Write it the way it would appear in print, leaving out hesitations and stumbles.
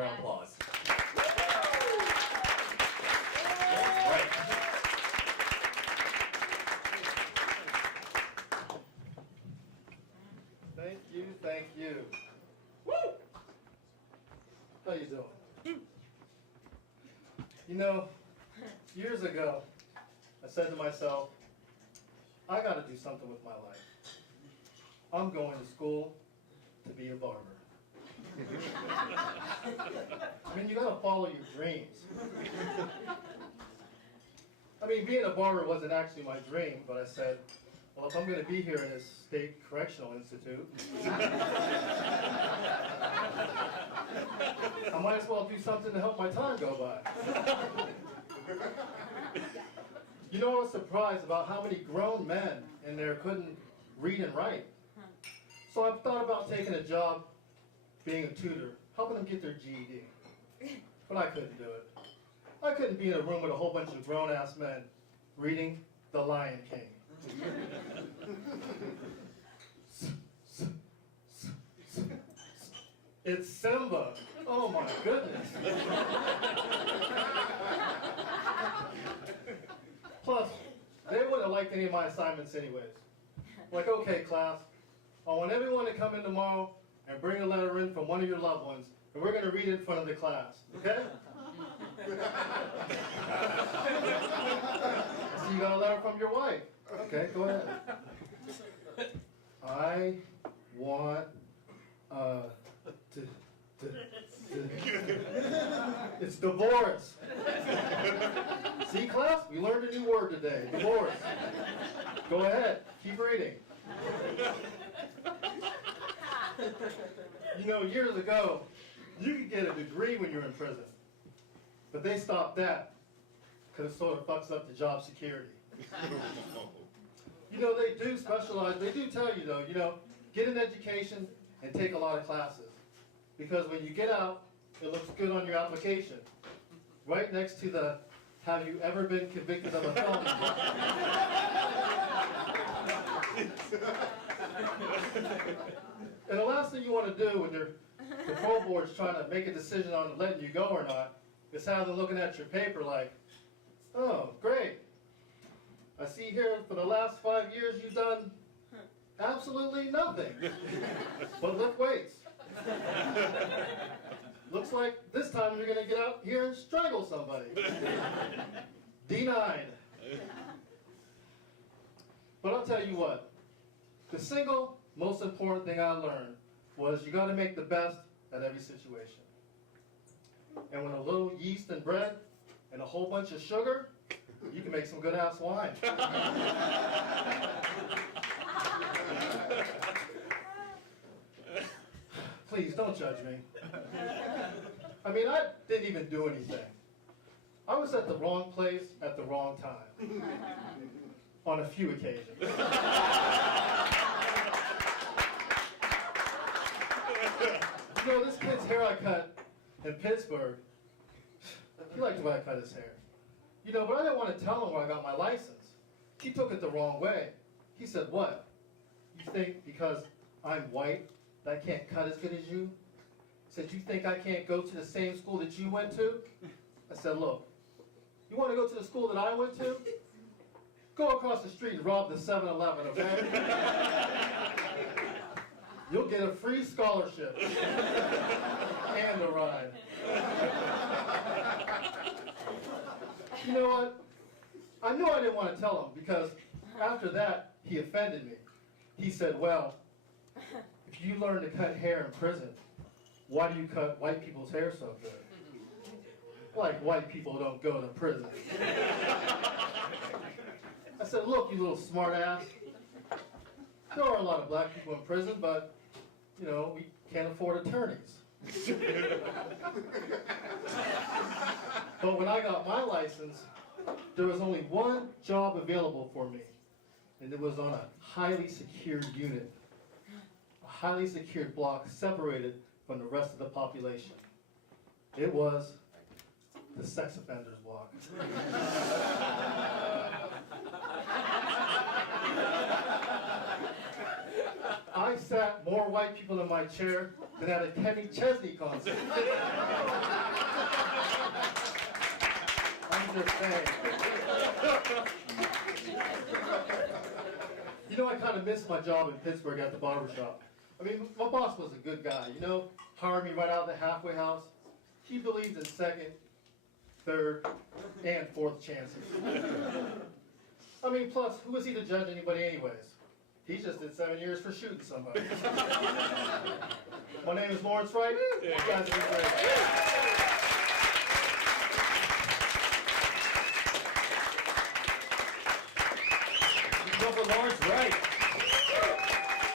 round of applause. Thank you, thank you. Woo! How you doing? You know, years ago, I said to myself, I gotta do something with my life. I'm going to school to be a barber. I mean, you gotta follow your dreams. I mean, being a barber wasn't actually my dream, but I said, well, if I'm going to be here in this state correctional institute, I might as well do something to help my time go by. You know, I was surprised about how many grown men in there couldn't read and write. So I thought about taking a job being a tutor, helping them get their GED. But I couldn't do it. I couldn't be in a room with a whole bunch of grown-ass men reading The Lion King. It's Simba. Oh my goodness. Plus, they wouldn't have liked any of my assignments anyways. Like, okay, class, I want everyone to come in tomorrow and bring a letter in from one of your loved ones, and we're going to read it in front of the class, okay? So you got a letter from your wife. Okay, go ahead. I want it's divorce. See, class? We learned a new word today. Divorce. Go ahead. Keep reading. You know, years ago, you could get a degree when you're in prison. But they stopped that because it sort of fucks up the job security. You know, they do specialize. They do tell you, though, you know, get an education and take a lot of classes. Because when you get out, it looks good on your application. Right next to the, have you ever been convicted of a felony? And the last thing you want to do when the parole board's trying to make a decision on letting you go or not is have them looking at your paper like, oh, great. I see here for the last 5 years you've done absolutely nothing but lift weights. Looks like this time you're going to get out here and strangle somebody. Denied. But I'll tell you what, the single most important thing I learned was you got to make the best at every situation. And with a little yeast and bread and a whole bunch of sugar, you can make some good ass wine. Please don't judge me. I mean, I didn't even do anything. I was at the wrong place at the wrong time. On a few occasions. You know, this kid's hair I cut in Pittsburgh, he liked the way I cut his hair. You know, but I didn't want to tell him where I got my license. He took it the wrong way. He said, what? You think because I'm white that I can't cut as good as you? He said, you think I can't go to the same school that you went to? I said, look, you want to go to the school that I went to? Go across the street and rob the 7-Eleven, okay? You'll get a free scholarship and a ride. You know what? I knew I didn't want to tell him because after that, he offended me. He said, well, if you learn to cut hair in prison, why do you cut white people's hair so good? Like white people don't go to prison. I said, look, you little smart ass. There are a lot of black people in prison, but, you know, we can't afford attorneys. But when I got my license, there was only one job available for me, and it was on a highly secured unit, a highly secured block separated from the rest of the population. It was the sex offenders block. I sat more white people in my chair than at a Kenny Chesney concert. your fame. You know, I kind of missed my job in Pittsburgh at the barbershop. I mean, my boss was a good guy, you know, hired me right out of the halfway house. He believed in second, third, and fourth chances. I mean, plus, who was he to judge anybody anyways? He just did 7 years for shooting somebody. My name is Lawrence Wright. You guys have been great.